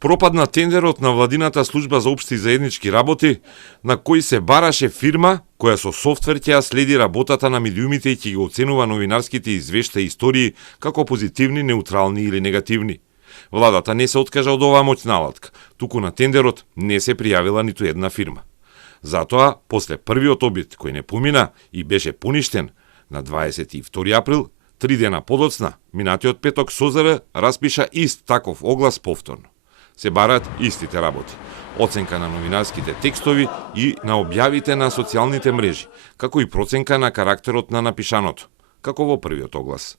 Пропадна тендерот на владината служба за општи и заеднички работи, на кој се бараше фирма која со софтвер ќе ја следи работата на медиумите и ќе ги оценува новинарските извештаи и истории како позитивни, неутрални или негативни. Владата не се откажа од оваа моќна алатка, туку на тендерот не се пријавила ниту една фирма. Затоа, после првиот обид кој не помина и беше поништен на 22 април, 3 дена подоцна, минатиот петок СОЗР распиша ист таков оглас повторно. Се бараат истите работи. Оценка на новинарските текстови и на објавите на социјалните мрежи, како и проценка на карактерот на напишаното, како во првиот оглас.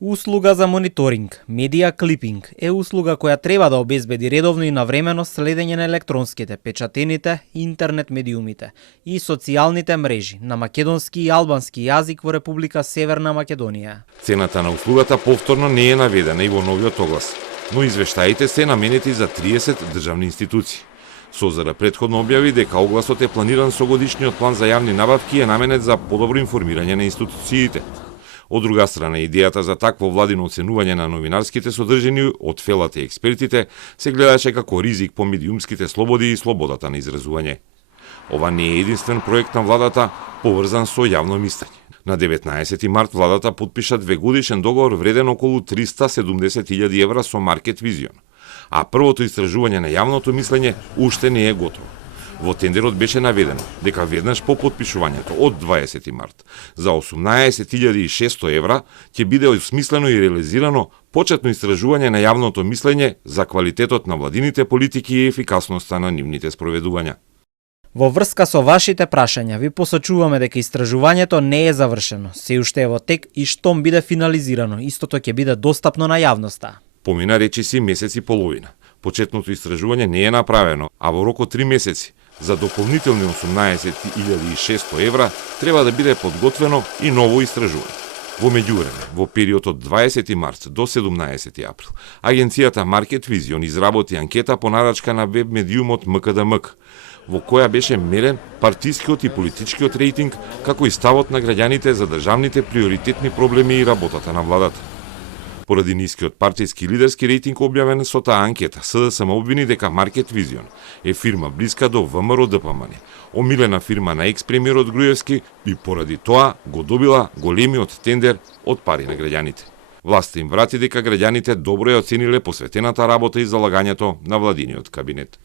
Услуга за мониторинг, медија клипинг, е услуга која треба да обезбеди редовно и навремено следење на електронските, печатените, интернет медиумите и социјалните мрежи на македонски и албански јазик во Република Северна Македонија. Цената на услугата повторно не е наведена и во новиот оглас, но извештаите се наменети за 30 државни институции. СОЗР претходно објави дека огласот е планиран со годишниот план за јавни набавки и е наменет за подобро информирање на институциите. Од друга страна, идејата за такво владино оценување на новинарските содржини од фелата и експертите се гледаше како ризик по медиумските слободи и слободата на изразување. Ова не е единствен проект на владата поврзан со јавно мислење. На 19 март владата подпиша двегодишен договор вреден околу 370.000 евра со Market Vision, а првото истражување на јавното мислење уште не е готово. Во тендерот беше наведено дека веднаш по подпишувањето од 20 март за 18.600 евра ќе биде осмислено и реализирано почетно истражување на јавното мислење за квалитетот на владините политики и ефикасноста на нивните спроведувања. Во врска со вашите прашања ви посочуваме дека истражувањето не е завршено, се уште е во тек и штом биде финализирано, истото ќе биде достапно на јавноста. Помина речиси месец и половина. Почетното истражување не е направено, а во рок од 3 месеци за дополнителни 18.600 евра треба да биде подготвено и ново истражување. Во меѓувреме, во период од 20 март до 17 април, агенцијата Market Vision изработи анкета по нарачка на веб медиумот МКДМК, во која беше мерен партискиот и политичкиот рейтинг, како и ставот на граѓаните за државните приоритетни проблеми и работата на владата. Поради нискиот партиски и лидерски рейтинг објавен со таа анкета, СДСМ обвини дека Market Vision е фирма блиска до ВМРО ДПМН, омилена фирма на екс-премиерот Груевски и поради тоа го добила големиот тендер од пари на граѓаните. Власта им врати дека граѓаните добро ја оцениле посветената работа и залагањето на владиниот кабинет.